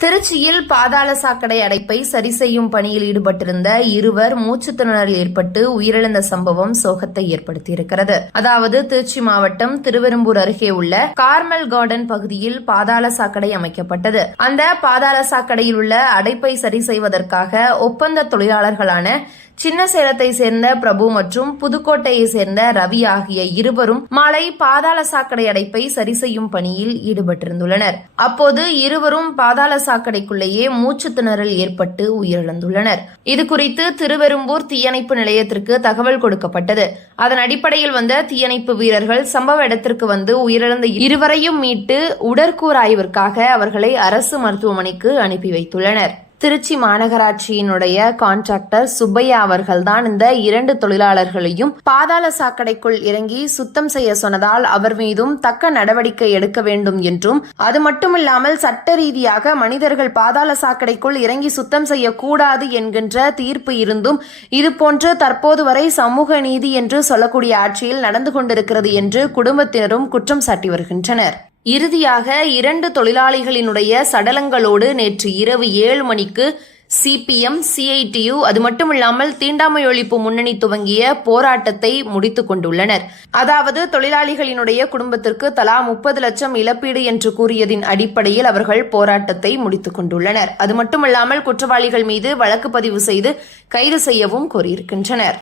திருச்சியில் பாதாள சாக்கடை அடைப்பை சரி செய்யும் பணியில் ஈடுபட்டிருந்த இருவர் மூச்சு திணறல் ஏற்பட்டு உயிரிழந்த சம்பவம் சோகத்தை ஏற்படுத்தியிருக்கிறது. அதாவது திருச்சி மாவட்டம் திருவெரும்பூர் அருகே உள்ள கார்மல் கார்டன் பகுதியில் பாதாள சாக்கடை அமைக்கப்பட்டது. அந்த பாதாள சாக்கடையில் உள்ள அடைப்பை சரி செய்வதற்காக ஒப்பந்த தொழிலாளர்களான சின்ன சேலத்தை சேர்ந்த பிரபு மற்றும் புதுக்கோட்டையை சேர்ந்த ரவி ஆகிய இருவரும் மாலை பாதாள சாக்கடை அடைப்பை சரி செய்யும் பணியில் ஈடுபட்டிருந்துள்ளனர். அப்போது இருவரும் பாதாள சாக்கடைக்குள்ளேயே மூச்சு திணறல் ஏற்பட்டு உயிரிழந்துள்ளனர். இது குறித்து திருவெரும்பூர் தீயணைப்பு நிலையத்திற்கு தகவல் கொடுக்கப்பட்டது. அதன் அடிப்படையில் வந்த தீயணைப்பு வீரர்கள் சம்பவ இடத்திற்கு வந்து உயிரிழந்த இருவரையும் மீட்டு உடற்கூறாய்விற்காக அவர்களை அரசு மருத்துவமனைக்கு அனுப்பி வைத்துள்ளனர். திருச்சி மாநகராட்சியினுடைய கான்ட்ராக்டர் சுப்பையா அவர்கள்தான் இந்த இரண்டு தொழிலாளர்களையும் பாதாள சாக்கடைக்குள் இறங்கி சுத்தம் செய்ய சொன்னதால் அவர் மீதும் தக்க நடவடிக்கை எடுக்க வேண்டும் என்றும் அது மட்டுமில்லாமல் சட்ட ரீதியாக மனிதர்கள் பாதாள சாக்கடைக்குள் இறங்கி சுத்தம் செய்யக்கூடாது என்கின்ற தீர்ப்பு இருந்தும் இதுபோன்று தற்போது வரை சமூக நீதி என்று சொல்லக்கூடிய ஆட்சியில் நடந்து கொண்டிருக்கிறது என்று குடும்பத்தினரும் குற்றம் சாட்டி வருகின்றனர். இறுதியாக இரண்டு தொழிலாளிகளினுடைய சடலங்களோடு நேற்று இரவு ஏழு மணிக்கு சிபிஎம் சிஐடியு அது மட்டுமில்லாமல் தீண்டாமை ஒழிப்பு முன்னணி துவங்கிய போராட்டத்தை முடித்துக் கொண்டுள்ளனர். அதாவது தொழிலாளிகளினுடைய குடும்பத்திற்கு தலா முப்பது லட்சம் இழப்பீடு என்று கூறியதின் அடிப்படையில் அவர்கள் போராட்டத்தை முடித்துக் கொண்டுள்ளனர். அது மட்டுமல்லாமல் குற்றவாளிகள் மீது வழக்கு பதிவு செய்து கைது செய்யவும் கோரியிருக்கின்றனர்.